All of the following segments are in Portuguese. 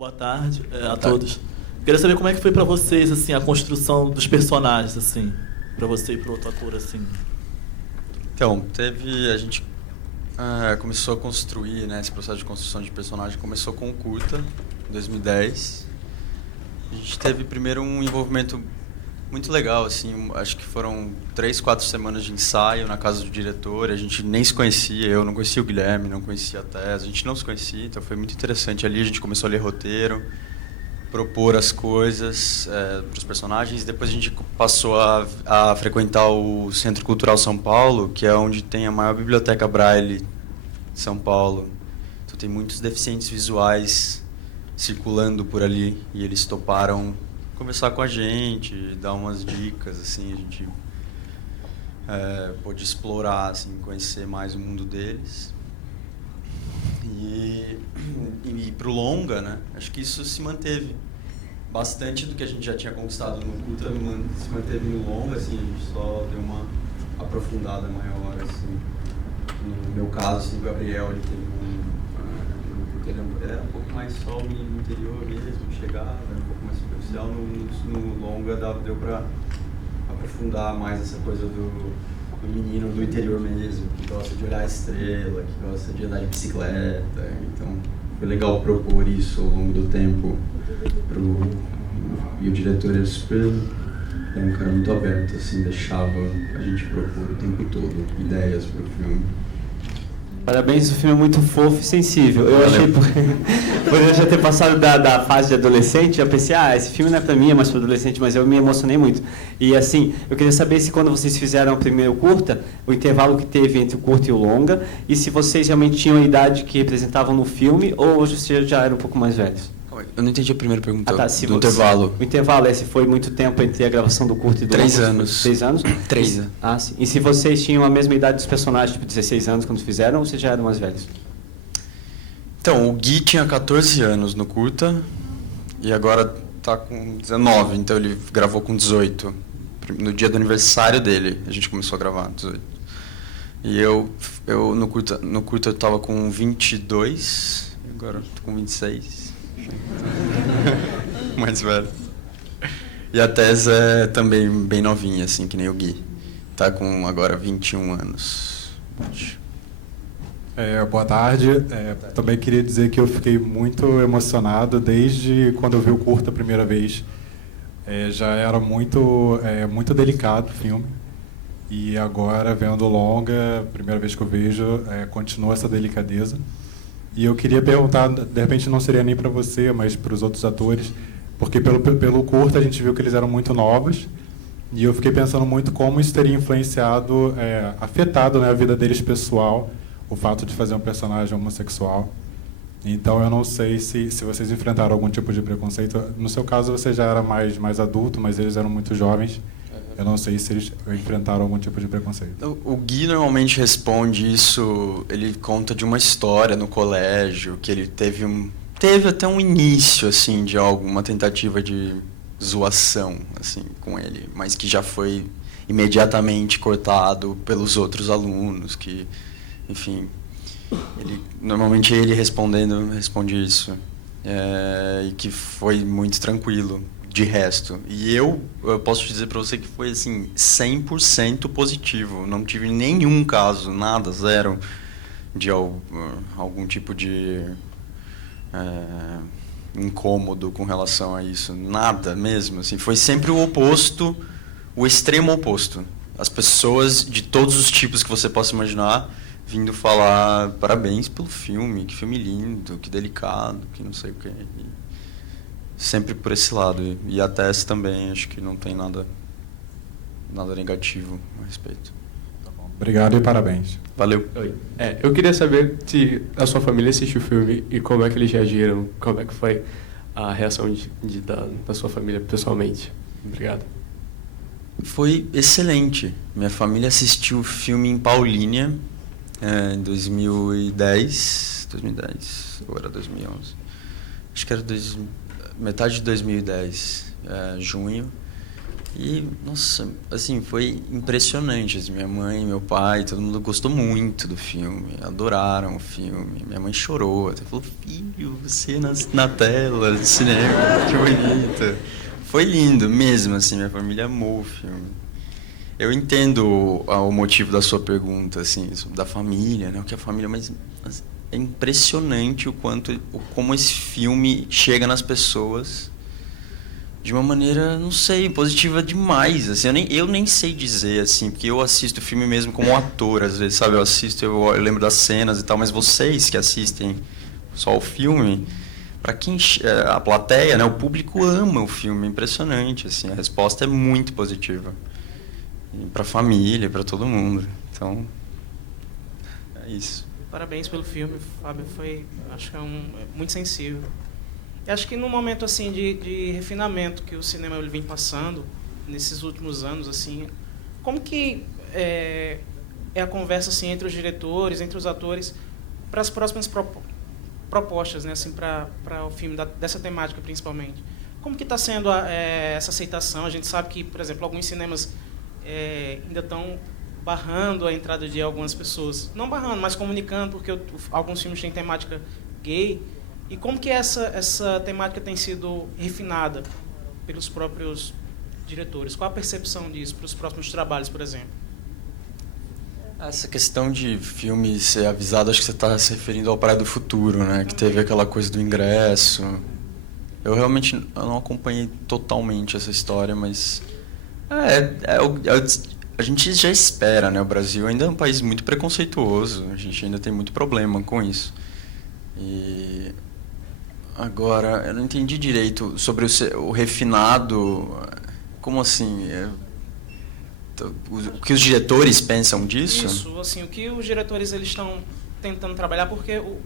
Boa tarde, a todos. Queria saber como é que foi pra vocês, assim, a construção dos personagens, assim, pra você e pro outro ator, assim. Então, a gente começou a construir, né, esse processo de construção de personagem começou com o curta, em 2010. A gente teve primeiro um envolvimento muito legal, assim, acho que foram 3, 4 semanas de ensaio na casa do diretor, a gente nem se conhecia, eu não conhecia o Guilherme, não conhecia a Tess, a gente não se conhecia, então foi muito interessante. Ali a gente começou a ler roteiro, propor as coisas para os personagens, depois a gente passou a frequentar o Centro Cultural São Paulo, que é onde tem a maior biblioteca Braille de São Paulo. Então tem muitos deficientes visuais circulando por ali, e eles toparam conversar com a gente, dar umas dicas, assim, a gente pôde explorar, assim, conhecer mais o mundo deles. E pro longa, né, acho que isso se manteve. Bastante do que a gente já tinha conquistado no curta se manteve no longa, assim, a gente só deu uma aprofundada maior, assim. No meu caso, assim, o Gabriel, ele teve ele era um pouco mais só no interior mesmo, chegava, era um pouco mais superficial. No longa deu pra aprofundar mais essa coisa do menino do interior mesmo, que gosta de olhar a estrela, que gosta de andar de bicicleta. Então foi legal propor isso ao longo do tempo. E o diretor era um cara muito aberto, assim, deixava a gente propor o tempo todo ideias pro filme. Parabéns, o filme é muito fofo e sensível. Eu achei, por eu já ter passado da fase de adolescente, já pensei, esse filme não é pra mim, é mais para adolescente, mas eu me emocionei muito. E assim, eu queria saber se quando vocês fizeram o primeiro curta, o intervalo que teve entre o curta e o longa, e se vocês realmente tinham a idade que representavam no filme, ou vocês já eram um pouco mais velhos. Eu não entendi a primeira pergunta, do intervalo. O intervalo se foi muito tempo entre a gravação do curto e do 3 longa? anos. 3 anos? 3. Sim. E se vocês tinham a mesma idade dos personagens, tipo 16 anos quando fizeram, ou vocês já eram mais velhos? Então, o Gui tinha 14 anos no curta, e agora tá com 19, então ele gravou com 18. No dia do aniversário dele, a gente começou a gravar, 18. E eu no curta eu tava com 22, agora tô com 26. Mais velho. E a Tess é também bem novinha, assim, que nem o Gui. Tá com agora 21 anos. Boa tarde. Também queria dizer que eu fiquei muito emocionado desde quando eu vi o curta a primeira vez. Já era muito delicado o filme. E agora, vendo o longa, primeira vez que eu vejo, continua essa delicadeza. E eu queria perguntar, de repente não seria nem para você, mas para os outros atores, porque pelo curta a gente viu que eles eram muito novos, e eu fiquei pensando muito como isso teria influenciado, afetado, né, a vida deles pessoal, o fato de fazer um personagem homossexual. Então eu não sei se vocês enfrentaram algum tipo de preconceito. No seu caso você já era mais adulto, mas eles eram muito jovens. Eu não sei se eles enfrentaram algum tipo de preconceito. O Gui normalmente responde isso, ele conta de uma história no colégio, que ele teve até um início, assim, de alguma tentativa de zoação, assim, com ele, mas que já foi imediatamente cortado pelos outros alunos, que, enfim, normalmente ele responde isso, e que foi muito tranquilo. De resto. E eu posso dizer para você que foi assim 100% positivo. Não tive nenhum caso, nada, zero, de algum tipo de incômodo com relação a isso. Nada mesmo. Assim, foi sempre o oposto, o extremo oposto. As pessoas de todos os tipos que você possa imaginar vindo falar parabéns pelo filme, que filme lindo, que delicado, que não sei o quê. Sempre por esse lado. E a Tess também, acho que não tem nada negativo a respeito. Tá bom. Obrigado e parabéns. Valeu. Oi. Eu queria saber se a sua família assistiu o filme e como é que eles reagiram, como é que foi a reação da sua família pessoalmente. Obrigado. Foi excelente. Minha família assistiu o filme em Paulínia, em 2010, ou era 2011? Acho que era metade de 2010, junho. E, nossa, assim, foi impressionante. Assim, minha mãe, meu pai, todo mundo gostou muito do filme, adoraram o filme. Minha mãe chorou, até falou: filho, você na tela do cinema, que bonito. Foi lindo mesmo, assim, minha família amou o filme. Eu entendo o motivo da sua pergunta, assim, da família, né? O que é a família, mas é impressionante como esse filme chega nas pessoas de uma maneira, não sei, positiva demais, assim. Eu nem sei dizer, assim, porque eu assisto o filme mesmo como ator, às vezes, sabe? Eu lembro das cenas e tal, mas vocês que assistem só o filme, para quem a plateia, né, o público ama o filme, é impressionante, assim. A resposta é muito positiva. Para a família, para todo mundo. Então, é isso. Parabéns pelo filme, Fábio. Acho que é muito sensível. E acho que no momento assim de refinamento que o cinema ele vem passando nesses últimos anos, assim, como que é a conversa assim entre os diretores, entre os atores, para as próximas propostas, né, assim, para o filme dessa temática principalmente? Como que está sendo essa aceitação? A gente sabe que, por exemplo, alguns cinemas ainda estão barrando a entrada de algumas pessoas. Não barrando, mas comunicando, porque alguns filmes têm temática gay. E como que essa temática tem sido refinada pelos próprios diretores? Qual a percepção disso para os próximos trabalhos, por exemplo? Essa questão de filme ser avisado, acho que você está se referindo ao Praia do Futuro, né? Que teve aquela coisa do ingresso. Eu realmente não acompanhei totalmente essa história, mas... a gente já espera, né? O Brasil ainda é um país muito preconceituoso, a gente ainda tem muito problema com isso. E agora, eu não entendi direito sobre o refinado, como assim? O que os diretores pensam disso? Isso, assim, o que os diretores eles estão tentando trabalhar, porque o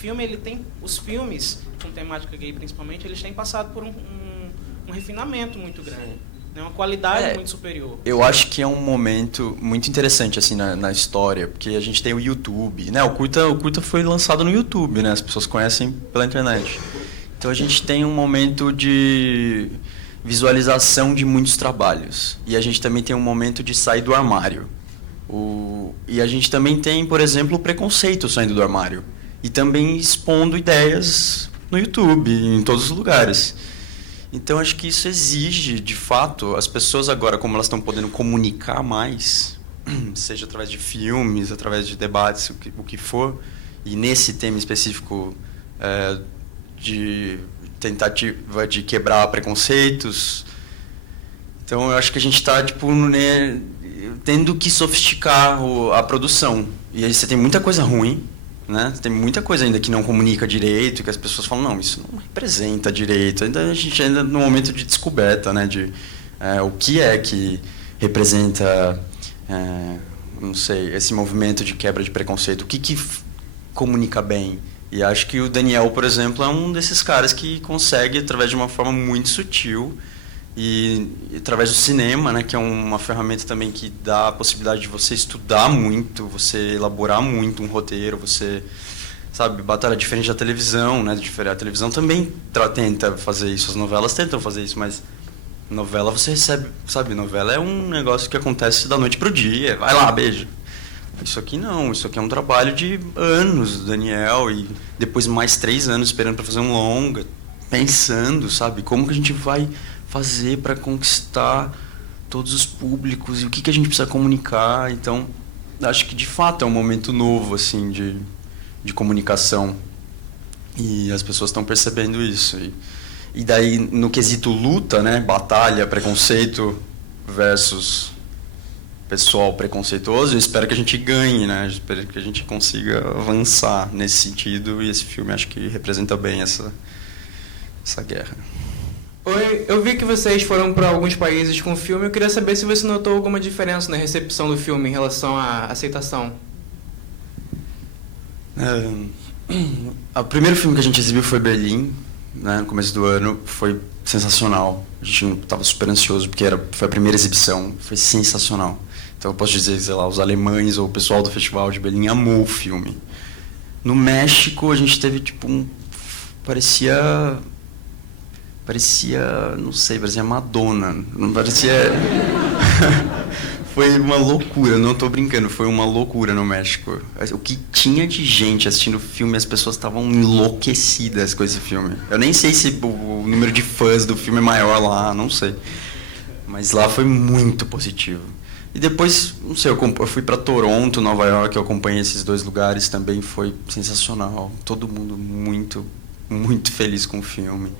filme, os filmes com temática gay principalmente, eles têm passado por um refinamento muito grande. Uma qualidade muito superior. Eu acho que é um momento muito interessante assim na história, porque a gente tem o YouTube, né? O curta foi lançado no YouTube, né? As pessoas conhecem pela internet. Então a gente tem um momento de visualização de muitos trabalhos. E a gente também tem um momento de sair do armário. E a gente também tem, por exemplo, o preconceito saindo do armário. E também expondo ideias no YouTube, em todos os lugares. Então, acho que isso exige, de fato, as pessoas agora, como elas estão podendo comunicar mais, seja através de filmes, através de debates, o que for, e nesse tema específico de tentativa de quebrar preconceitos. Então, eu acho que a gente está tendo que sofisticar a produção. E aí você tem muita coisa ruim, né? Tem muita coisa ainda que não comunica direito, que as pessoas falam, não, isso não representa direito. A gente ainda no momento de descoberta, né? O que é que representa, não sei, esse movimento de quebra de preconceito, o que comunica bem. E acho que o Daniel, por exemplo, é um desses caras que consegue, através de uma forma muito sutil, e através do cinema, né, que é uma ferramenta também que dá a possibilidade de você estudar muito, você elaborar muito um roteiro, você, sabe, batalha diferente da televisão, né? A televisão também tenta fazer isso, as novelas tentam fazer isso, mas novela você recebe, sabe, novela é um negócio que acontece da noite pro dia, vai lá, beijo. Isso aqui não, isso aqui é um trabalho de anos do Daniel, e depois mais 3 anos esperando para fazer um longa, pensando, sabe, como que a gente vai fazer para conquistar todos os públicos e o que a gente precisa comunicar. Então, acho que de fato é um momento novo assim de comunicação, e as pessoas estão percebendo isso. E daí, no quesito luta, né, batalha, preconceito versus pessoal preconceituoso, eu espero que a gente ganhe, né? Eu espero que a gente consiga avançar nesse sentido, e esse filme acho que representa bem essa guerra. Oi, eu vi que vocês foram para alguns países com o filme. Eu queria saber se você notou alguma diferença na recepção do filme em relação à aceitação. O primeiro filme que a gente exibiu foi Berlim, né, no começo do ano. Foi sensacional. A gente estava super ansioso porque foi a primeira exibição. Foi sensacional. Então eu posso dizer, sei lá, os alemães ou o pessoal do Festival de Berlim amou o filme. No México a gente teve tipo parecia parecia, não sei, parecia Madonna, não parecia... Foi uma loucura, não tô brincando, foi uma loucura no México. O que tinha de gente assistindo o filme, as pessoas estavam enlouquecidas com esse filme. Eu nem sei se o número de fãs do filme é maior lá, não sei. Mas lá foi muito positivo. E depois, não sei, eu fui para Toronto, Nova York, eu acompanhei esses 2 lugares, também foi sensacional. Todo mundo muito, muito feliz com o filme.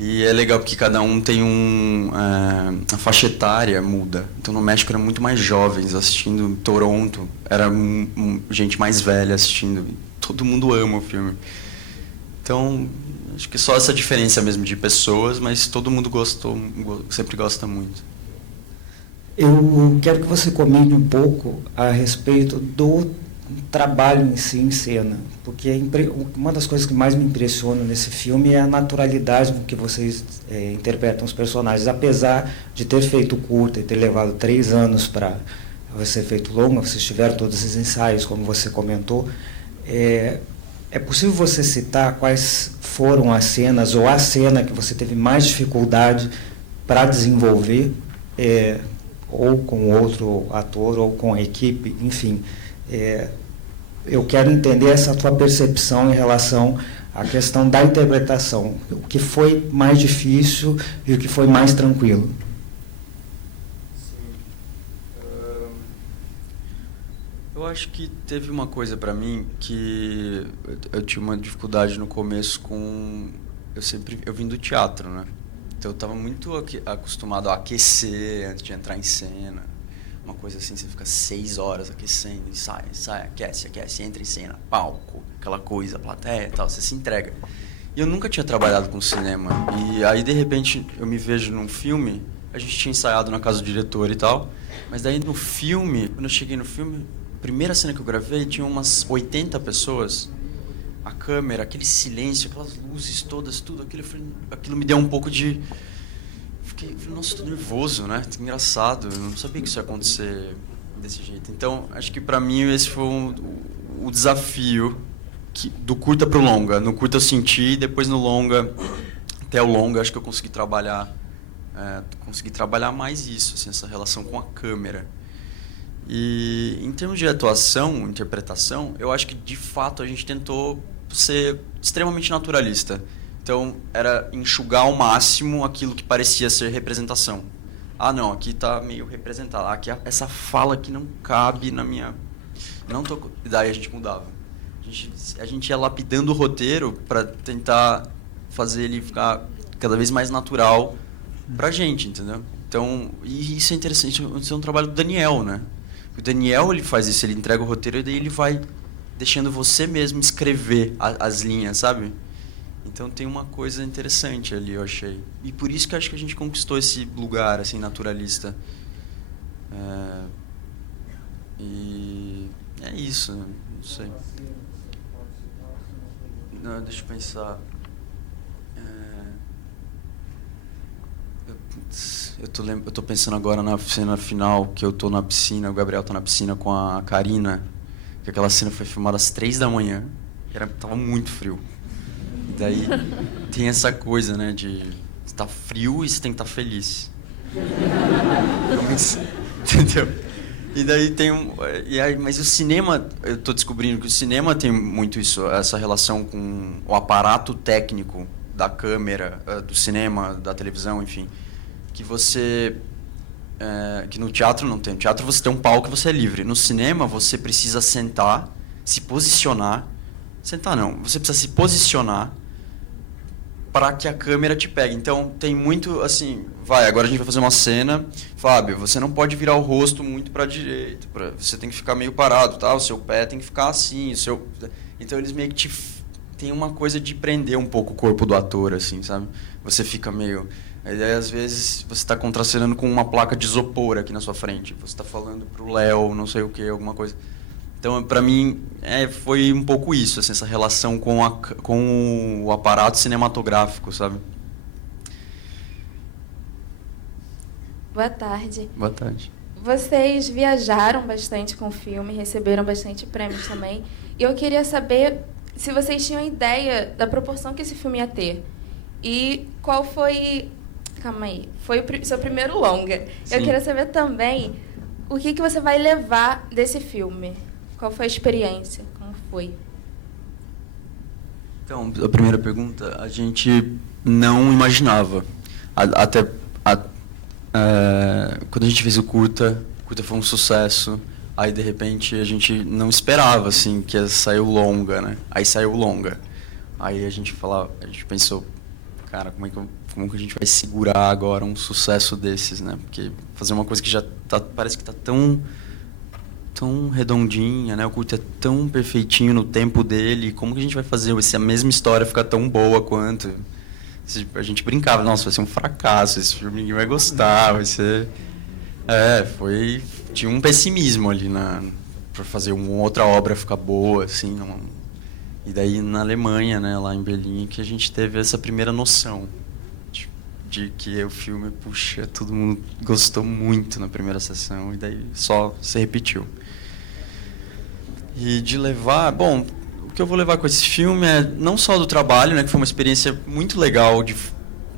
E é legal porque cada um tem a faixa etária muda. Então no México eram muito mais jovens assistindo, em Toronto era gente mais velha assistindo. Todo mundo ama o filme. Então acho que só essa diferença mesmo de pessoas, mas todo mundo sempre gosta muito. Eu quero que você comente um pouco a respeito do trabalho em si, em cena, porque uma das coisas que mais me impressiona nesse filme é a naturalidade com que vocês interpretam os personagens, apesar de ter feito curta e ter levado 3 anos para ser feito longa, vocês tiveram todos os ensaios, como você comentou. É possível você citar quais foram as cenas ou a cena que você teve mais dificuldade para desenvolver, ou com outro ator ou com a equipe, enfim. Eu quero entender essa tua percepção em relação à questão da interpretação. O que foi mais difícil e o que foi mais tranquilo? Eu acho que teve uma coisa para mim que eu tinha uma dificuldade no começo com... Eu vim do teatro, né? Então eu estava muito acostumado a aquecer antes de entrar em cena. Uma coisa assim, você fica 6 horas aquecendo, sai, aquece, entra em cena, palco, aquela coisa, plateia e tal, você se entrega. E eu nunca tinha trabalhado com cinema. E aí, de repente, eu me vejo num filme, a gente tinha ensaiado na casa do diretor e tal, mas daí no filme, quando eu cheguei no filme, a primeira cena que eu gravei, tinha umas 80 pessoas, a câmera, aquele silêncio, aquelas luzes todas, tudo, aquilo me deu um pouco de... Fiquei, nossa, tô nervoso, né? Engraçado, eu não sabia que isso ia acontecer desse jeito. Então, acho que pra mim esse foi o desafio do curta pro longa. No curta eu senti, depois no longa, até o longa, acho que eu consegui trabalhar mais isso, assim, essa relação com a câmera. E em termos de atuação, interpretação, eu acho que de fato a gente tentou ser extremamente naturalista. Então, era enxugar ao máximo aquilo que parecia ser representação. Ah, não, aqui está meio representado. Aqui essa fala que não cabe na minha... E daí a gente mudava. A gente ia lapidando o roteiro para tentar fazer ele ficar cada vez mais natural pra gente, entendeu? Então, e isso é interessante, isso é um trabalho do Daniel, né? O Daniel, ele faz isso, ele entrega o roteiro e daí ele vai deixando você mesmo escrever as linhas, sabe? Então tem uma coisa interessante ali, eu achei. E por isso que eu acho que a gente conquistou esse lugar, assim, naturalista. E é isso, né? Não sei. Não, deixa eu pensar. Eu tô pensando agora na cena final, que eu tô na piscina, o Gabriel tá na piscina com a Karina, que aquela cena foi filmada às 3 da manhã, tava muito frio. Daí tem essa coisa, né, de estar frio e você tem que estar feliz. Entendeu? E daí tem mas o cinema, eu estou descobrindo que o cinema tem muito isso, essa relação com o aparato técnico da câmera, do cinema, da televisão, enfim, que você... que no teatro não tem. No teatro você tem um palco e você é livre. No cinema você precisa sentar, se posicionar. Sentar não, você precisa se posicionar para que a câmera te pegue. Então tem muito assim, agora a gente vai fazer uma cena, Fábio, você não pode virar o rosto muito para a direita, você tem que ficar meio parado, tá? O seu pé tem que ficar assim, então eles meio que tem uma coisa de prender um pouco o corpo do ator, assim, sabe? Você fica meio... Aí, às vezes, você está contracenando com uma placa de isopor aqui na sua frente. Você está falando pro Léo, não sei o que, alguma coisa. Então, para mim, foi um pouco isso, assim, essa relação com o aparato cinematográfico, sabe? Boa tarde. Boa tarde. Vocês viajaram bastante com o filme, receberam bastante prêmios também. E eu queria saber se vocês tinham ideia da proporção que esse filme ia ter. E qual foi... Calma aí. Foi o seu primeiro longa. Sim. Eu queria saber também o que você vai levar desse filme. Qual foi a experiência? Como foi? Então, a primeira pergunta, a gente não imaginava. Quando a gente fez o curta foi um sucesso. Aí, de repente, a gente não esperava, assim, que ia sair o longa, né? Aí saiu o longa. Aí a gente pensou, cara, como que a gente vai segurar agora um sucesso desses, né? Porque fazer uma coisa que já parece que tá tão redondinha, né? O curta é tão perfeitinho no tempo dele. Como que a gente vai fazer a mesma história ficar tão boa quanto? A gente brincava, nossa, vai ser um fracasso esse filme, ninguém vai gostar, vai ser... Tinha um pessimismo ali para fazer uma outra obra ficar boa, assim. E daí na Alemanha, né, lá em Berlim, que a gente teve essa primeira noção de que o filme, puxa, todo mundo gostou muito na primeira sessão, e daí só se repetiu. E de levar, bom, o que eu vou levar com esse filme é não só do trabalho, né, que foi uma experiência muito legal de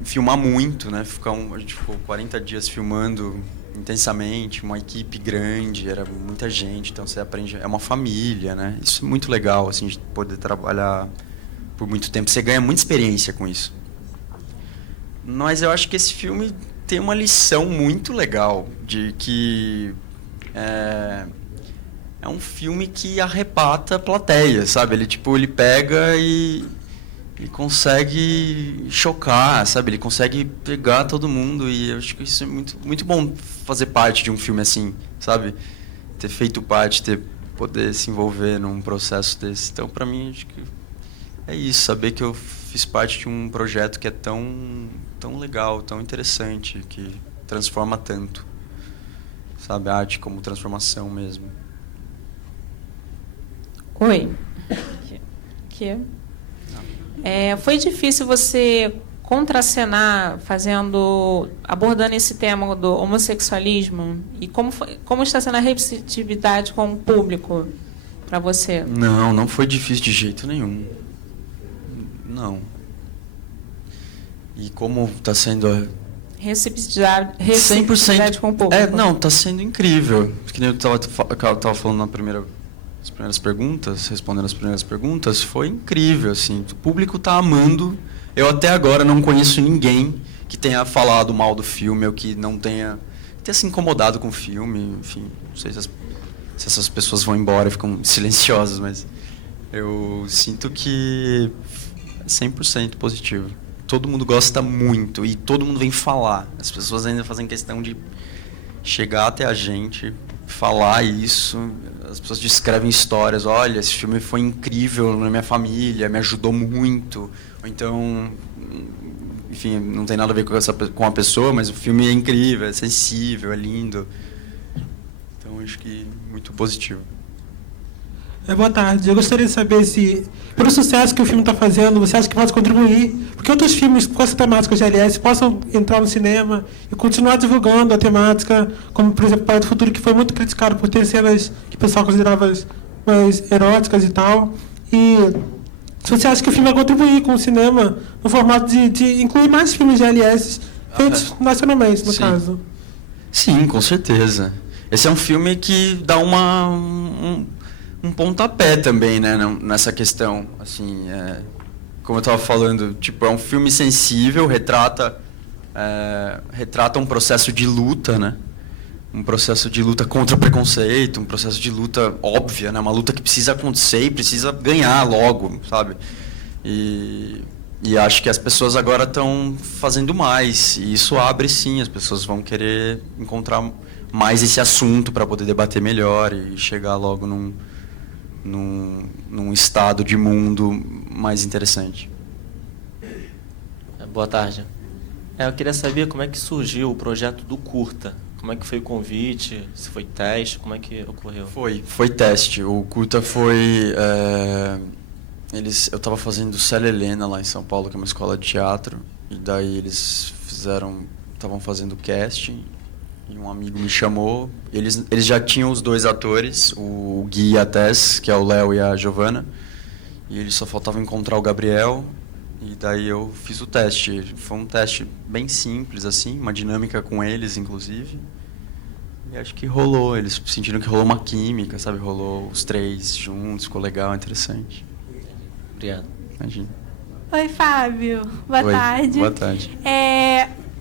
filmar muito, né, a gente ficou 40 dias filmando intensamente, uma equipe grande, era muita gente, então você aprende, é uma família, né, isso é muito legal, assim, de poder trabalhar por muito tempo, você ganha muita experiência com isso. Mas eu acho que esse filme tem uma lição muito legal de que é um filme que arrebata a plateia, sabe? Ele pega e consegue chocar, sabe? Ele consegue pegar todo mundo, e eu acho que isso é muito, muito bom fazer parte de um filme assim, sabe? Ter feito parte, poder se envolver num processo desse. Então, para mim, acho que é isso, saber que eu fiz parte de um projeto que é tão legal, tão interessante, que transforma tanto, sabe? A arte como transformação mesmo. Oi. Foi difícil você contracenar abordando esse tema do homossexualismo? E como está sendo a receptividade com o público para você? Não foi difícil de jeito nenhum. Não. E como está sendo a receptividade 100% com o público? Não, está sendo incrível. Que nem eu estava falando respondendo as primeiras perguntas, foi incrível, assim. O público está amando. Eu até agora não conheço ninguém que tenha falado mal do filme ou que não tenha se incomodado com o filme. Enfim, não sei se essas pessoas vão embora e ficam silenciosas, mas eu sinto que é 100% positivo. Todo mundo gosta muito e todo mundo vem falar. As pessoas ainda fazem questão de chegar até a gente, falar isso. As pessoas descrevem histórias. Olha, esse filme foi incrível na minha família, me ajudou muito. Ou então, enfim, não tem nada a ver com a pessoa, mas o filme é incrível, é sensível, é lindo. Então, acho que muito positivo. Boa tarde. Eu gostaria de saber se, pelo sucesso que o filme está fazendo, você acha que pode contribuir porque outros filmes com essa temática GLS possam entrar no cinema e continuar divulgando a temática, como, por exemplo, Para do Futuro, que foi muito criticado por ter cenas que o pessoal considerava mais eróticas e tal. E se você acha que o filme vai contribuir com o cinema no formato de incluir mais filmes GLS feitos nacionalmente, no caso. Sim, com certeza. Esse é um filme que dá um pontapé também, né, nessa questão, assim, como eu estava falando, tipo, é um filme sensível, retrata um processo de luta, né, um processo de luta contra o preconceito, um processo de luta óbvia, né, uma luta que precisa acontecer e precisa ganhar logo, sabe, e acho que as pessoas agora estão fazendo mais, e isso abre sim, as pessoas vão querer encontrar mais esse assunto para poder debater melhor e chegar logo num estado de mundo mais interessante. Boa tarde. Eu queria saber como é que surgiu o projeto do curta. Como é que foi o convite? Se foi teste? Como é que ocorreu? Foi teste. O curta foi... eu estava fazendo Célia Helena lá em São Paulo, que é uma escola de teatro. E daí eles estavam fazendo casting. E um amigo me chamou, eles já tinham os dois atores, o Gui e a Tess, que é o Léo e a Giovana, e eles só faltavam encontrar o Gabriel, E daí eu fiz o teste. Foi um teste bem simples, assim, uma dinâmica com eles, inclusive. E acho que rolou. Eles sentiram que rolou uma química, sabe? Rolou os 3 juntos, ficou legal, interessante. Obrigado. Imagina. Oi, Fábio. Boa Oi, tarde. boa tarde.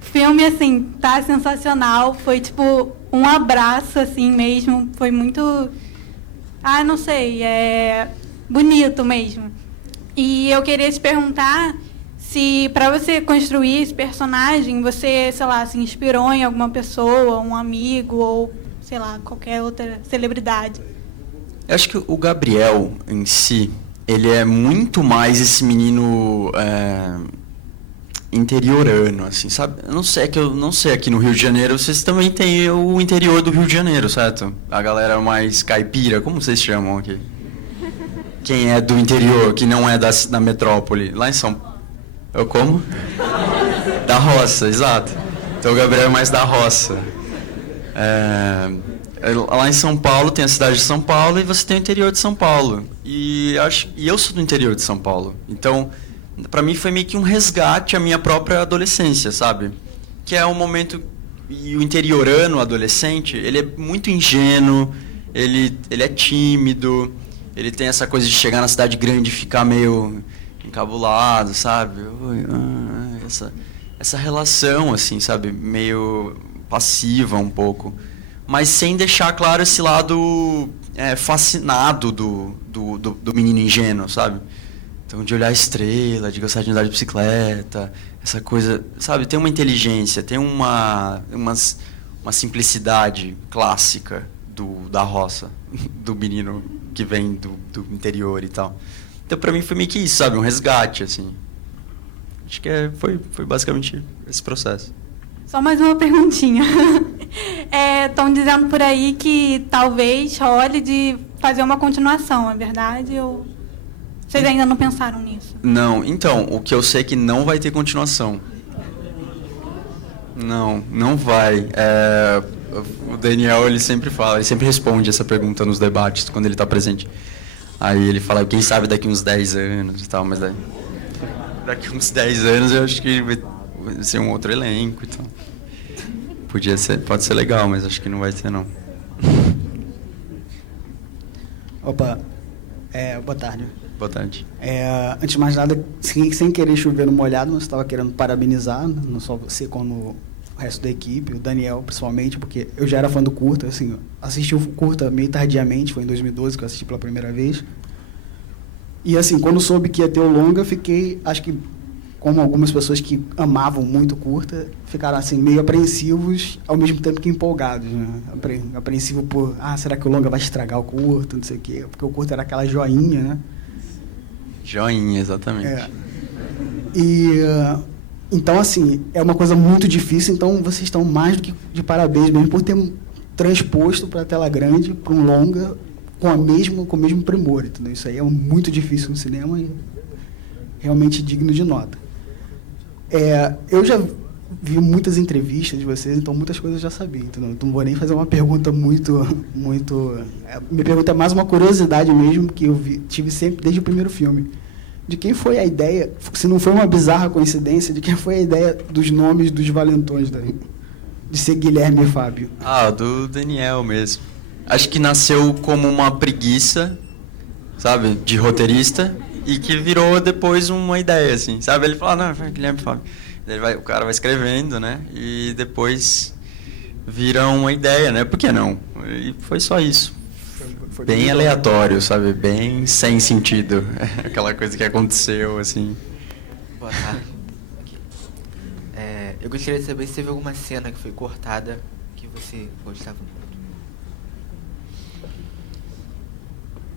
Filme, assim, tá sensacional. Foi, tipo, um abraço, assim, mesmo. Foi muito... não sei, bonito mesmo. E eu queria te perguntar se, para você construir esse personagem, você, sei lá, se inspirou em alguma pessoa, um amigo ou, sei lá, qualquer outra celebridade. Eu acho que o Gabriel, em si, ele é muito mais esse menino interiorano, assim, sabe? Eu não sei aqui no Rio de Janeiro, vocês também têm o interior do Rio de Janeiro, certo? A galera mais caipira, como vocês chamam aqui? Quem é do interior, que não é da metrópole? Lá em São Paulo. Eu como? Da roça, exato. Então o Gabriel é mais da roça. Lá em São Paulo tem a cidade de São Paulo e você tem o interior de São Paulo. E eu sou do interior de São Paulo. Então, pra mim foi meio que um resgate à minha própria adolescência, sabe? Que é um momento... E o interiorano, adolescente, ele é muito ingênuo, ele é tímido, ele tem essa coisa de chegar na cidade grande e ficar meio encabulado, sabe? Essa relação, assim, sabe? Meio passiva um pouco. Mas sem deixar claro esse lado fascinado do menino ingênuo, sabe? Então, de olhar a estrela, de gostar de andar de bicicleta, essa coisa, sabe? Tem uma inteligência, tem uma simplicidade clássica da roça, do menino que vem do interior e tal. Então, pra mim, foi meio que isso, sabe? Um resgate, assim. Acho que foi basicamente esse processo. Só mais uma perguntinha. Estão dizendo por aí que talvez role de fazer uma continuação, é verdade? Ou vocês ainda não pensaram nisso? Não, então, o que eu sei é que não vai ter continuação. Não vai. O Daniel, ele sempre responde essa pergunta nos debates, quando ele está presente. Aí ele fala, quem sabe daqui uns 10 anos e tal, mas daqui uns 10 anos eu acho que vai ser um outro elenco e tal. Pode ser legal, mas acho que não vai ter, não. Opa, boa tarde. Boa tarde. Antes de mais nada, sem querer chover no molhado, mas estava querendo parabenizar, não só você como o resto da equipe, o Daniel principalmente, porque eu já era fã do curta, assim, assisti o curta meio tardiamente, foi em 2012 que eu assisti pela primeira vez. E assim, quando soube que ia ter o longa, fiquei, acho que como algumas pessoas que amavam muito o curta, ficaram assim meio apreensivos, ao mesmo tempo que empolgados, né? Apreensivo por, será que o longa vai estragar o curta, não sei o quê, porque o curta era aquela joinha, né? Joinha, exatamente. Então, assim, é uma coisa muito difícil, então vocês estão mais do que de parabéns mesmo por ter transposto para a tela grande, para um longa, com o mesmo primor, entendeu? Isso aí é muito difícil no cinema e realmente digno de nota. Eu já vi muitas entrevistas de vocês, então muitas coisas eu já sabia, entendeu? Então não vou nem fazer uma pergunta muito... minha pergunta é mais uma curiosidade mesmo, que eu tive sempre desde o primeiro filme. De quem foi a ideia, se não foi uma bizarra coincidência, de quem foi a ideia dos nomes dos valentões, de ser Guilherme e Fábio? Do Daniel mesmo. Acho que nasceu como uma preguiça, sabe, de roteirista, e que virou depois uma ideia, assim, sabe? Ele falou, não, vai Guilherme e Fábio. O cara vai escrevendo, né? E depois vira uma ideia, né? Por que não? E foi só isso. Foi bem aleatório, sabe? Bem sem sentido. Aquela coisa que aconteceu, assim. Boa tarde. Eu gostaria de saber se teve alguma cena que foi cortada que você gostava muito.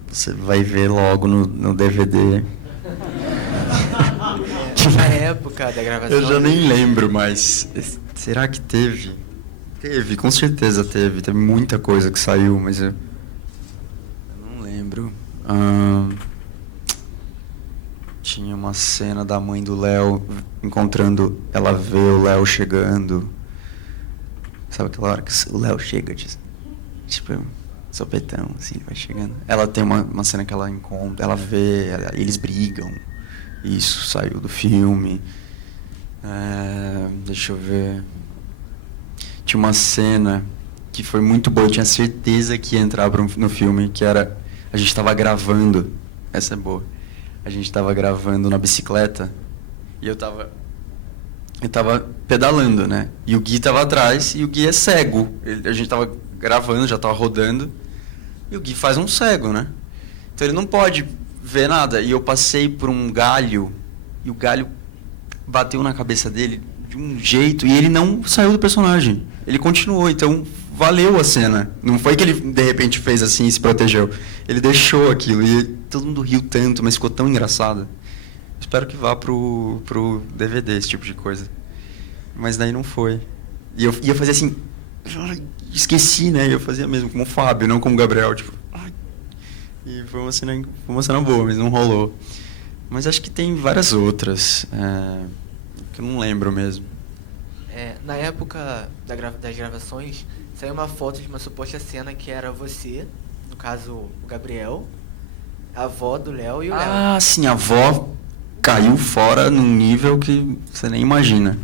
Você vai ver logo no DVD. Na época da gravação... Eu já nem lembro, mas... Será que teve? Teve, com certeza teve. Teve muita coisa que saiu, mas eu não lembro. Tinha uma cena da mãe do Léo encontrando... Ela vê o Léo chegando. Sabe aquela hora que o Léo chega, tipo... Sopetão, assim, ele vai chegando. Ela tem uma cena que ela encontra, ela vê, eles brigam. Isso, saiu do filme. Deixa eu ver. Tinha uma cena que foi muito boa, eu tinha certeza que ia entrar no filme, que era... A gente estava gravando, essa é boa. A gente estava gravando na bicicleta e eu tava pedalando, né? E o Gui tava atrás e o Gui é cego. A gente tava gravando, já tava rodando e o Gui faz um cego, né? Então ele não pode ver nada. E eu passei por um galho e o galho bateu na cabeça dele de um jeito e ele não saiu do personagem. Ele continuou, então valeu a cena. Não foi que ele de repente fez assim e se protegeu. Ele deixou aquilo e todo mundo riu tanto, mas ficou tão engraçado. Espero que vá pro DVD esse tipo de coisa. Mas daí não foi. E eu ia fazer assim, esqueci, né? Eu fazia mesmo como o Fábio, não como o Gabriel, tipo. E foi uma cena boa, mas não rolou. Mas acho que tem várias outras que eu não lembro mesmo. Na época das gravações, saiu uma foto de uma suposta cena que era você, no caso o Gabriel, a avó do Léo e o Léo. Ah, sim, a avó caiu fora num nível que você nem imagina.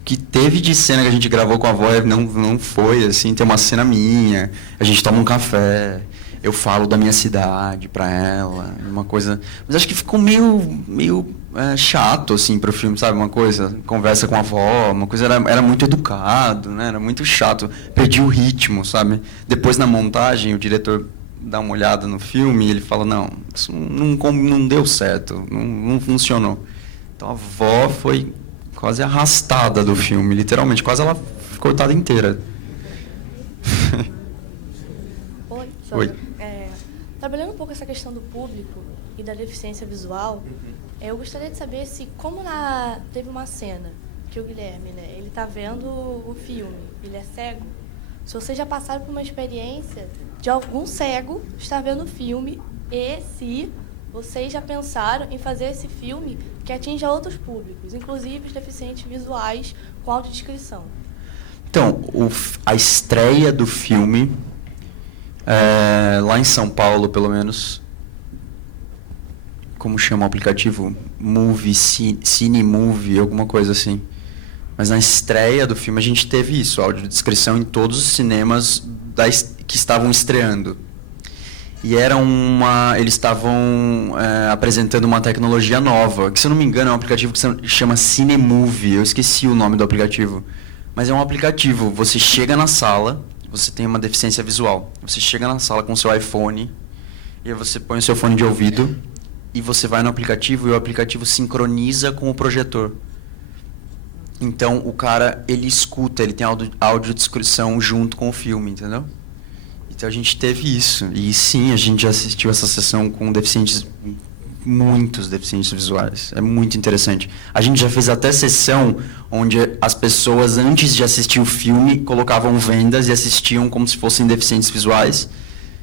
O que teve de cena que a gente gravou com a avó não foi, assim, tem uma cena minha, a gente toma um café, eu falo da minha cidade pra ela, uma coisa... Mas acho que ficou meio chato, assim, pro filme, sabe? Uma coisa, conversa com a avó, uma coisa era muito educado, né? Era muito chato, perdi o ritmo, sabe? Depois na montagem, o diretor dá uma olhada no filme e ele fala, não, isso não deu certo, não funcionou. Então a avó foi quase arrastada do filme, literalmente, quase ela cortada inteira. Oi, Oi. Trabalhando um pouco essa questão do público e da deficiência visual, eu gostaria de saber se, como teve uma cena que o Guilherme, né, ele tá vendo o filme, ele é cego, se vocês já passaram por uma experiência de algum cego estar vendo o filme e se vocês já pensaram em fazer esse filme que atinja outros públicos, inclusive os deficientes visuais com audiodescrição. Então, a estreia do filme, lá em São Paulo, pelo menos, como chama o aplicativo? Cine Movie, alguma coisa assim. Mas na estreia do filme a gente teve isso, audiodescrição em todos os cinemas que estavam estreando. E eles estavam apresentando uma tecnologia nova, que se eu não me engano é um aplicativo que se chama Cine Movie, eu esqueci o nome do aplicativo. Mas é um aplicativo, você chega na sala, você tem uma deficiência visual, você chega na sala com o seu iPhone, e aí você põe o seu fone de ouvido, e você vai no aplicativo, e o aplicativo sincroniza com o projetor. Então, o cara, ele escuta, ele tem audiodescrição junto com o filme, entendeu? Então, a gente teve isso. E, sim, a gente já assistiu essa sessão com muitos deficientes visuais. É muito interessante. A gente já fez até sessão onde as pessoas, antes de assistir o filme, colocavam vendas e assistiam como se fossem deficientes visuais,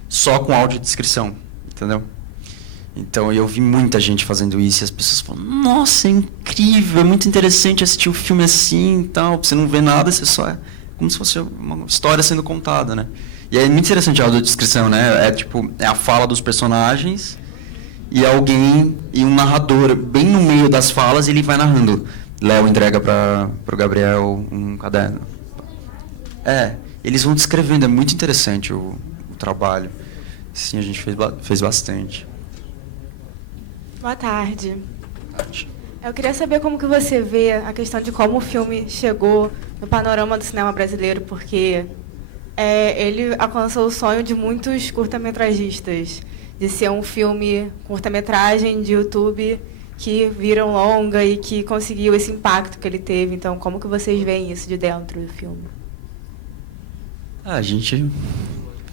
só com audiodescrição, entendeu? Então, eu vi muita gente fazendo isso e as pessoas falam, nossa, é incrível, é muito interessante assistir o filme assim e tal, você não vê nada, você só como se fosse uma história sendo contada, né? E é muito interessante a audiodescrição, né? É a fala dos personagens e alguém, e um narrador, bem no meio das falas, ele vai narrando. Léo entrega pro Gabriel um caderno. Eles vão descrevendo, é muito interessante o trabalho. Sim, a gente fez bastante. Boa tarde. Eu queria saber como que você vê a questão de como o filme chegou no panorama do cinema brasileiro, porque ele alcançou o sonho de muitos curta-metragistas, de ser um filme curta-metragem de YouTube que viram longa e que conseguiu esse impacto que ele teve. Então, como que vocês veem isso de dentro do filme? A gente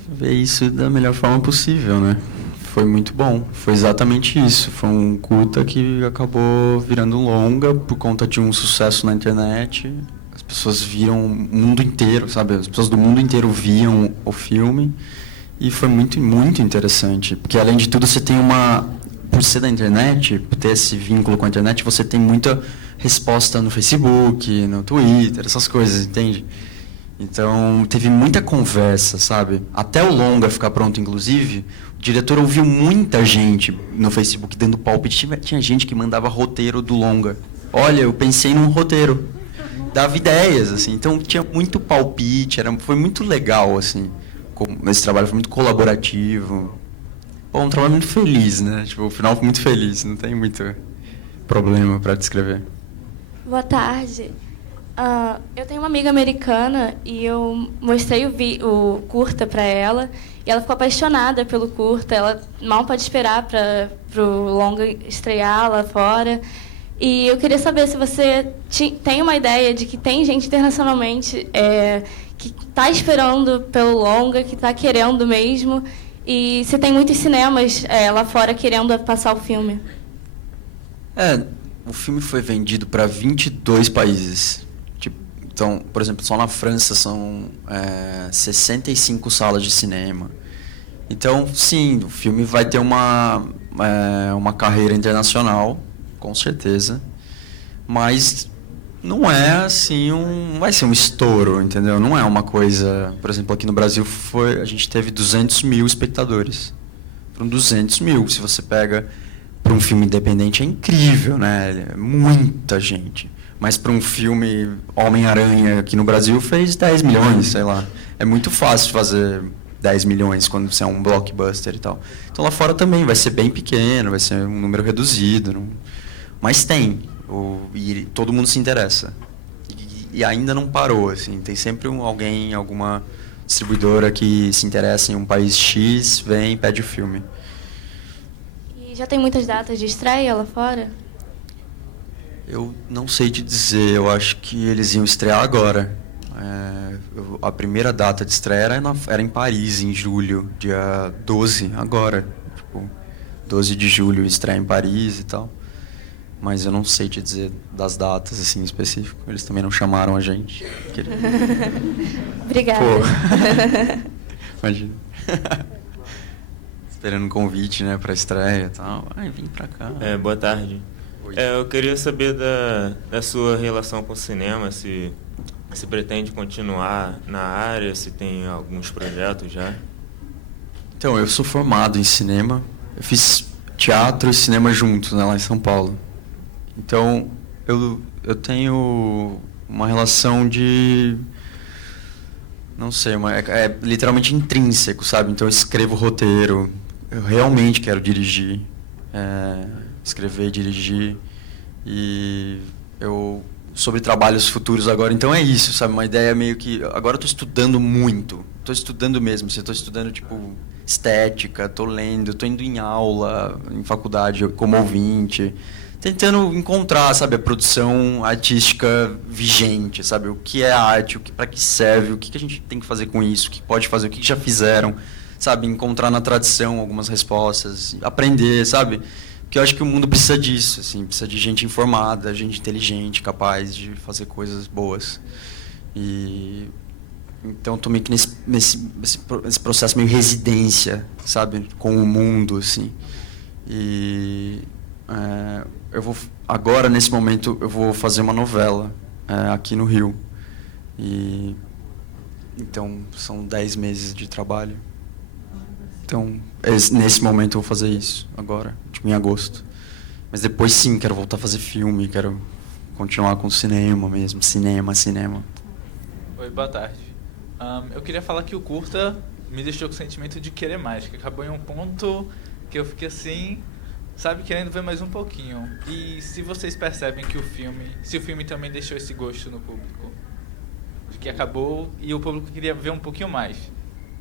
vê isso da melhor forma possível, né? Foi muito bom, foi exatamente isso. Foi um curta que acabou virando longa por conta de um sucesso na internet. As pessoas viram o mundo inteiro, sabe? As pessoas do mundo inteiro viam o filme e foi muito, muito interessante. Porque, além de tudo, você tem por ser da internet, por ter esse vínculo com a internet, você tem muita resposta no Facebook, no Twitter, essas coisas, entende? Então, teve muita conversa, sabe? Até o longa ficar pronto, inclusive, o diretor ouviu muita gente no Facebook dando palpite. Tinha gente que mandava roteiro do longa. Olha, eu pensei num roteiro. Dava ideias, assim. Então, tinha muito palpite. Foi muito legal, assim. Esse trabalho foi muito colaborativo. Bom, um trabalho muito feliz, né? Tipo, o final foi muito feliz. Não tem muito problema para descrever. Boa tarde. Eu tenho uma amiga americana e eu mostrei o curta para ela e ela ficou apaixonada pelo curta. Ela mal pode esperar para o longa estrear lá fora. E eu queria saber se você tem uma ideia de que tem gente internacionalmente que está esperando pelo longa, que está querendo mesmo, e se tem muitos cinemas lá fora querendo passar o filme. O filme foi vendido para 22 países. Então, por exemplo, só na França são 65 salas de cinema. Então, sim, o filme vai ter uma carreira internacional, com certeza. Mas não é assim não vai ser um estouro, entendeu? Não é uma coisa... Por exemplo, aqui no Brasil a gente teve 200 mil espectadores. Foram 200 mil. Se você pega para um filme independente, é incrível, né? É muita gente. Mas para um filme Homem-Aranha aqui no Brasil fez 10 milhões, sei lá. É muito fácil fazer 10 milhões quando você é um blockbuster e tal. Então lá fora também vai ser bem pequeno, vai ser um número reduzido. Mas tem. E todo mundo se interessa. E ainda não parou, assim. Tem sempre alguma distribuidora que se interessa em um país X, vem e pede o filme. E já tem muitas datas de estreia lá fora? Eu não sei te dizer, eu acho que eles iam estrear agora. A primeira data de estreia era em Paris, em julho, dia 12, agora. 12 de julho estreia em Paris e tal. Mas eu não sei te dizer das datas, assim, em específico. Eles também não chamaram a gente. Obrigada. Imagina. Esperando um convite, né, pra estreia e tal. Vem pra cá. Boa tarde. Eu queria saber da sua relação com o cinema, se pretende continuar na área, se tem alguns projetos já. Então, eu sou formado em cinema. Eu fiz teatro e cinema juntos, né, lá em São Paulo. Então, eu tenho uma relação de... Não sei, é literalmente intrínseco, sabe? Então, eu escrevo roteiro. Eu realmente quero dirigir. Escrever, dirigir, e eu sobre trabalhos futuros agora, então é isso, sabe, uma ideia meio que, agora eu tô estudando muito, tô estudando mesmo, eu tô estudando tipo estética, tô lendo, tô indo em aula, em faculdade como ouvinte, tentando encontrar, sabe, a produção artística vigente, sabe, o que é arte, para que serve, o que a gente tem que fazer com isso, o que pode fazer, o que já fizeram, sabe, encontrar na tradição algumas respostas, aprender, sabe. Porque eu acho que o mundo precisa disso, assim, precisa de gente informada, gente inteligente, capaz de fazer coisas boas. E então estou meio que nesse processo meio residência, sabe, com o mundo, assim. E eu vou agora nesse momento eu vou fazer uma novela aqui no Rio. E então são 10 meses de trabalho. Então, nesse momento eu vou fazer isso, agora, tipo, em agosto. Mas depois sim, quero voltar a fazer filme, quero continuar com cinema mesmo, cinema. Oi, boa tarde. Eu queria falar que o curta me deixou com o sentimento de querer mais, que acabou em um ponto que eu fiquei assim, sabe, querendo ver mais um pouquinho. E se vocês percebem que se o filme também deixou esse gosto no público, que acabou e o público queria ver um pouquinho mais.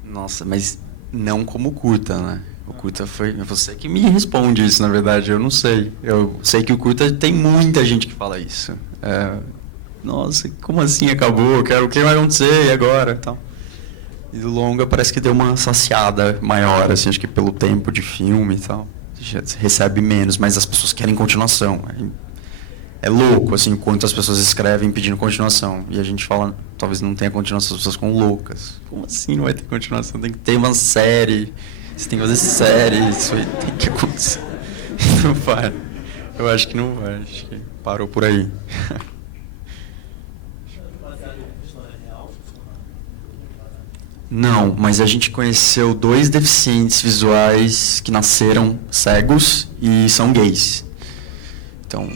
Nossa, mas... Não como curta, né? O curta foi... Você que me responde isso, na verdade. Eu não sei. Eu sei que o curta tem muita gente que fala isso. Nossa, como assim acabou? O que vai acontecer? E agora? Tal. E do longa parece que deu uma saciada maior, assim, acho que pelo tempo de filme e tal. Já recebe menos, mas as pessoas querem continuação. É louco, assim, o quanto as pessoas escrevem pedindo continuação. E a gente fala, talvez não tenha continuação, as pessoas ficam loucas. Como assim não vai ter continuação? Tem que ter uma série. Você tem que fazer série, isso aí tem que acontecer. Não vai. Eu acho que não vai, acho que parou por aí. Não, mas a gente conheceu 2 deficientes visuais que nasceram cegos e são gays. Então,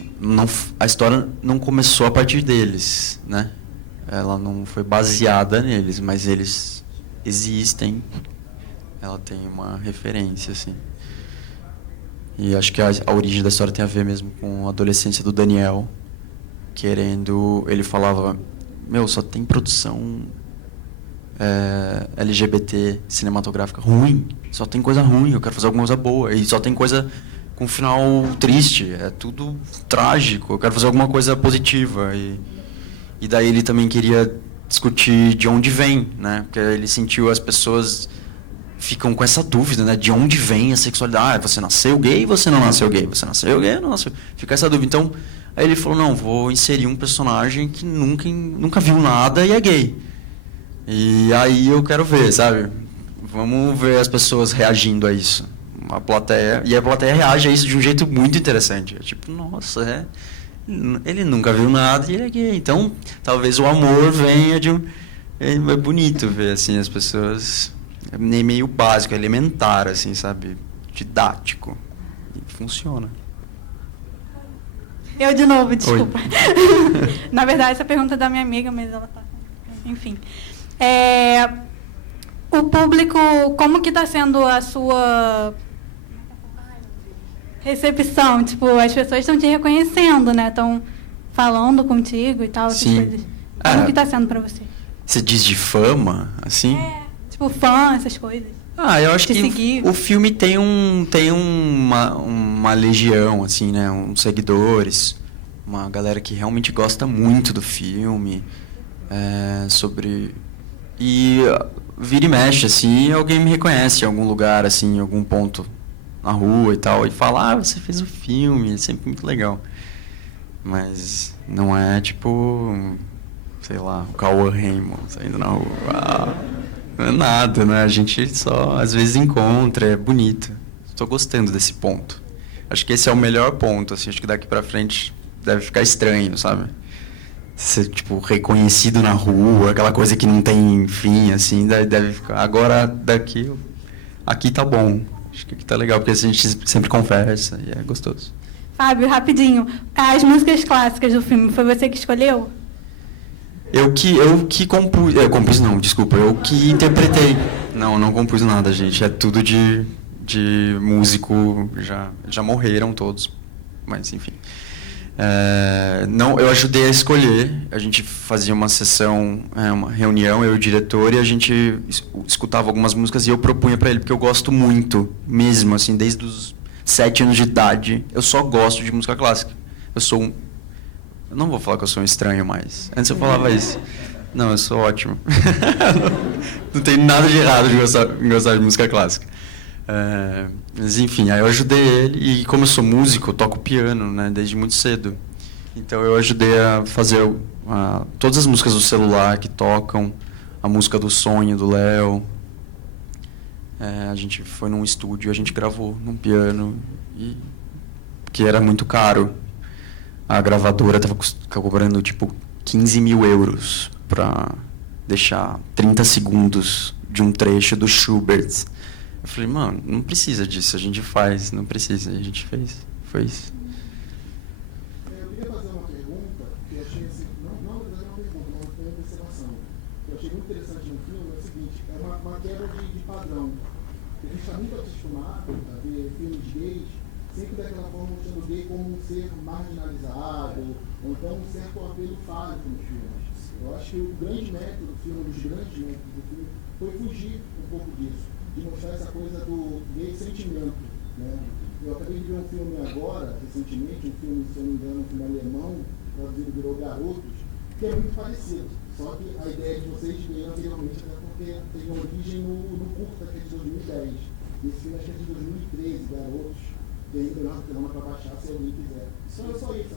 a história não começou a partir deles, né? Ela não foi baseada neles, mas eles existem. Ela tem uma referência, assim. E acho que a origem da história tem a ver mesmo com a adolescência do Daniel, querendo... Ele falava, só tem produção LGBT cinematográfica ruim, só tem coisa ruim, eu quero fazer alguma coisa boa, e só tem coisa com final triste, é tudo trágico, eu quero fazer alguma coisa positiva. E daí ele também queria discutir de onde vem, né? Porque ele sentiu as pessoas ficam com essa dúvida, né? De onde vem a sexualidade? Você nasceu gay, você não nasceu gay? Você nasceu gay, não nasceu? Fica essa dúvida. Então, aí ele falou, não, vou inserir um personagem que nunca viu nada e é gay. E aí eu quero ver, sabe? Vamos ver as pessoas reagindo a isso. A plateia reage a isso de um jeito muito interessante. É tipo, nossa, ele nunca viu nada e ele é gay. Então, talvez o amor venha de um... É bonito ver, assim, as pessoas... É meio básico, elementar, assim, sabe? Didático. E funciona. Eu de novo, desculpa. Na verdade, essa pergunta é da minha amiga, mas ela tá... Enfim. O público, como que está sendo a sua recepção? Tipo, as pessoas estão te reconhecendo, né? Estão falando contigo e tal, essas coisas. Como que está sendo para você? Você diz de fama, assim? Tipo, fã, essas coisas. Eu acho que o filme tem uma legião, assim, né? Uns seguidores, uma galera que realmente gosta muito do filme, E vira e mexe, assim, alguém me reconhece em algum lugar, assim, em algum ponto na rua e tal, e fala, você fez o filme, é sempre muito legal. Mas não é tipo, sei lá, o Cauã Raymond saindo na rua. Não é nada, né? A gente só às vezes encontra, é bonito. Estou gostando desse ponto. Acho que esse é o melhor ponto, assim, acho que daqui pra frente deve ficar estranho, sabe? Ser, tipo, reconhecido na rua, aquela coisa que não tem fim, assim, deve ficar... Agora, aqui tá bom. Acho que aqui tá legal, porque a gente sempre conversa e é gostoso. Fábio, rapidinho. As músicas clássicas do filme, foi você que escolheu? Eu que compus... compus não, desculpa. Eu que interpretei. Não compus nada, gente. É tudo de músico. Já morreram todos. Mas, enfim. Não, eu ajudei a escolher. A gente fazia uma sessão, uma reunião, eu e o diretor, e a gente escutava algumas músicas e eu propunha para ele, porque eu gosto muito, mesmo, assim, desde os 7 anos de idade, eu só gosto de música clássica. Eu não vou falar que eu sou um estranho mais. Antes eu falava isso. Não, eu sou ótimo. Não tem nada de errado de gostar de música clássica. Mas enfim, aí eu ajudei ele, e como eu sou músico, eu toco piano, né, desde muito cedo. Então eu ajudei a fazer todas as músicas do celular que tocam, a música do Sonho, do Léo. A gente foi num estúdio, a gente gravou num piano, que era muito caro. A gravadora estava cobrando tipo 15 mil euros para deixar 30 segundos de um trecho do Schubert. Eu falei, mano, não precisa disso, a gente faz, não precisa, a gente fez, foi isso. Eu queria fazer uma pergunta, que eu achei assim, não uma pergunta, mas foi uma observação, que eu achei muito interessante no filme, é o seguinte, é uma quebra de padrão. A gente está muito acostumado a ver filmes gays, sempre daquela forma mostrando o gay como um ser marginalizado, ou então um certo apelo fálico nos filmes. Eu acho que o grande método do filme, um dos grandes métodos do filme, foi fugir um pouco disso, de mostrar essa coisa do gay sentimento, né? Eu acabei de ver um filme agora, recentemente, um filme, se eu não me engano, um filme alemão, traduzido virou Garotos, que é muito parecido, só que a ideia de vocês veio anteriormente, até porque tem origem no curta, que é de 2010. Esse filme acho que é de 2013, Garotos, tem aí melhor programa para baixar, se alguém quiser. Só isso.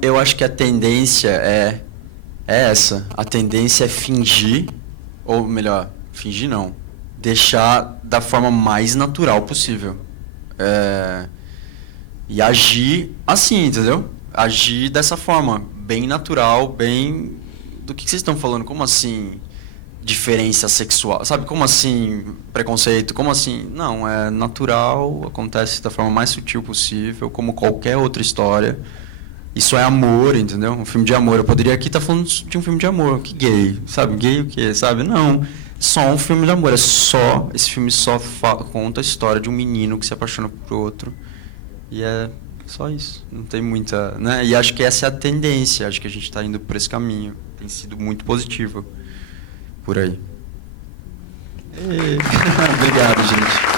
Eu acho que a tendência é essa, a tendência é fingir, ou melhor, fingir não, deixar da forma mais natural possível. E agir assim, entendeu? Agir dessa forma, bem natural, bem... Do que vocês estão falando? Como assim? diferença sexual. Sabe, como assim preconceito? Como assim? Não, é natural, acontece da forma mais sutil possível, como qualquer outra história. Isso é amor, entendeu? Um filme de amor. Eu poderia aqui estar falando de um filme de amor. Que gay, sabe? Gay o quê, sabe? Não. Só um filme de amor. Esse filme só conta a história de um menino que se apaixona por outro. E é só isso. Não tem muita, né? E acho que essa é a tendência. Acho que a gente está indo por esse caminho. Tem sido muito positivo por aí. Obrigado, gente.